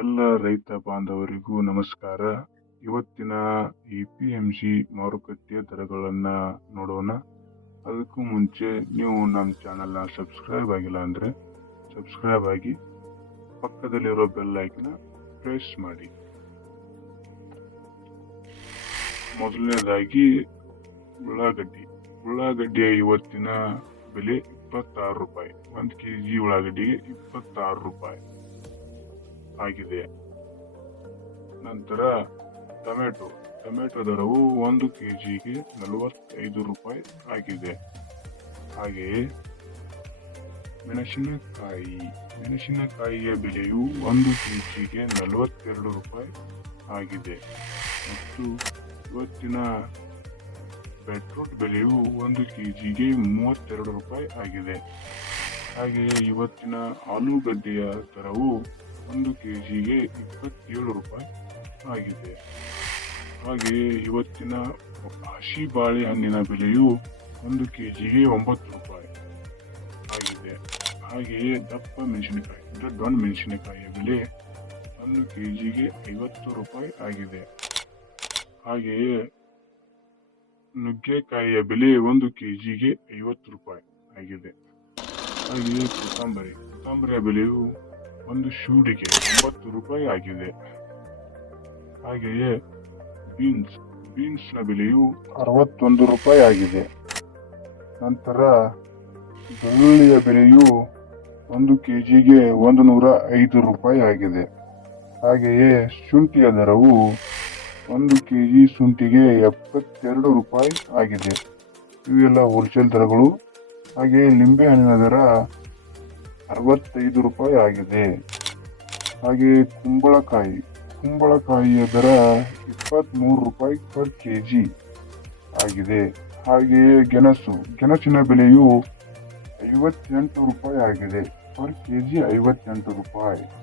ಎಲ್ಲ ರೈತ ಬಾಂಧವರಿಗೂ ನಮಸ್ಕಾರ. ಇವತ್ತಿನ ಎ ಪಿ ಎಂ ಸಿ ಮಾರುಕಟ್ಟೆ ದರಗಳನ್ನು ನೋಡೋಣ. ಅದಕ್ಕೂ ಮುಂಚೆ ನೀವು ನಮ್ಮ ಚಾನಲ್ನ ಸಬ್ಸ್ಕ್ರೈಬ್ ಆಗಿಲ್ಲ ಅಂದರೆ ಸಬ್ಸ್ಕ್ರೈಬ್ ಆಗಿ ಪಕ್ಕದಲ್ಲಿರೋ ಬೆಲ್ ಐಕನ್ನ ಪ್ರೆಸ್ ಮಾಡಿ. ಮೊದಲನೇದಾಗಿ ಉಳ್ಳಾಗಡ್ಡಿ. ಉಳ್ಳಾಗಡ್ಡಿಯ ಇವತ್ತಿನ ಬೆಲೆ ಇಪ್ಪತ್ತಾರು ರೂಪಾಯಿ. ಒಂದು ಕೆ ಜಿ ಉಳ್ಳಾಗಡ್ಡಿಗೆ ಇಪ್ಪತ್ತಾರು ರೂಪಾಯಿ. ಆಗಿದೆ. ನಂತರ ಟೊಮೆಟೊ. ಟೊಮೆಟೊ ದರವು ಒಂದು ಕೆ ಜಿಗೆ ನಲವತ್ತೈದು ರೂಪಾಯಿ ಆಗಿದೆ. ಹಾಗೆಯೇ ಮೆಣಸಿನಕಾಯಿ. ಮೆಣಸಿನಕಾಯಿಯ ಬೆಲೆಯು ಒಂದು ಕೆ ಜಿಗೆ ನಲವತ್ತೆರಡು ರೂಪಾಯಿ ಆಗಿದೆ. ಮತ್ತು ಇವತ್ತಿನ ಬೆಟ್ರೂಟ್ ಬೆಲೆಯು ಒಂದು ಕೆ ಜಿಗೆ ಮೂವತ್ತೆರಡು ರೂಪಾಯಿ ಆಗಿದೆ. ಹಾಗೆಯೇ ಇವತ್ತಿನ ಆಲೂಗಡ್ಡೆಯ ದರವು ಒಂದು ಕೆ ಜಿಗೆ ಇಪ್ಪತ್ತೇಳು ರೂಪಾಯಿ ಆಗಿದೆ. ಹಾಗೆಯೇ ಇವತ್ತಿನ ಹಸಿ ಬಾಳೆಹಣ್ಣಿನ ಬೆಲೆಯು ಒಂದು ಕೆ ಜಿಗೆ ಒಂಬತ್ತು ರೂಪಾಯಿ ಆಗಿದೆ. ಹಾಗೆಯೇ ದಪ್ಪ ಮೆಣಸಿನಕಾಯಿ, ಅಂದರೆ ಮೆಣಸಿನಕಾಯಿಯ ಬೆಲೆ ಒಂದು ಕೆ ಜಿಗೆ ಐವತ್ತು ರೂಪಾಯಿ ಆಗಿದೆ. ಹಾಗೆಯೇ ನುಗ್ಗೆಕಾಯಿಯ ಬೆಲೆ ಒಂದು ಕೆ ಜಿಗೆ ಐವತ್ತು ರೂಪಾಯಿ ಆಗಿದೆ. ಹಾಗೆಯೇ ಕೊತ್ತಂಬರಿ, ಕೊತ್ತಂಬರಿಯ ಬೆಲೆಯು ಒಂದು ಶೂಡಿಗೆ ಒಂಬತ್ತು ರೂಪಾಯಿ ಆಗಿದೆ. ಹಾಗೆಯೇ ಬೀನ್ಸ್, ಬೀನ್ಸ್ನ ಬೆಲೆಯು ಅರವತ್ತೊಂದು ರೂಪಾಯಿ ಆಗಿದೆ. ನಂತರ ಬೆಳ್ಳುಳ್ಳಿಯ ಬೆಲೆಯು ಒಂದು ಕೆ ಜಿಗೆ ಒಂದು ನೂರ ಐದು ರೂಪಾಯಿ ಆಗಿದೆ. ಹಾಗೆಯೇ ಶುಂಠಿಯ ದರವು ಒಂದು ಕೆ ಜಿ ಶುಂಠಿಗೆ ಎಪ್ಪತ್ತೆರಡು ರೂಪಾಯಿ ಆಗಿದೆ. ಇವೆಲ್ಲ ಹೋಲ್ಸೇಲ್ ದರಗಳು. ಹಾಗೆಯೇ ಲಿಂಬೆಹಣ್ಣಿನ ದರ ಅರವತ್ತೈದು ರೂಪಾಯಿ ಆಗಿದೆ. ಹಾಗೆಯೇ ಕುಂಬಳಕಾಯಿ ಕುಂಬಳಕಾಯಿಯ ದರ ಇಪ್ಪತ್ತ್ಮೂರು ರೂಪಾಯಿ ಪರ್ ಕೆ ಜಿ ಆಗಿದೆ. ಹಾಗೆಯೇ ಗೆಣಸು, ಗೆಣಸಿನ ಬೆಲೆಯು ಐವತ್ತೆಂಟು ರೂಪಾಯಿ ಆಗಿದೆ. ಪರ್ ಕೆ ಜಿ ಐವತ್ತೆಂಟು ರೂಪಾಯಿ.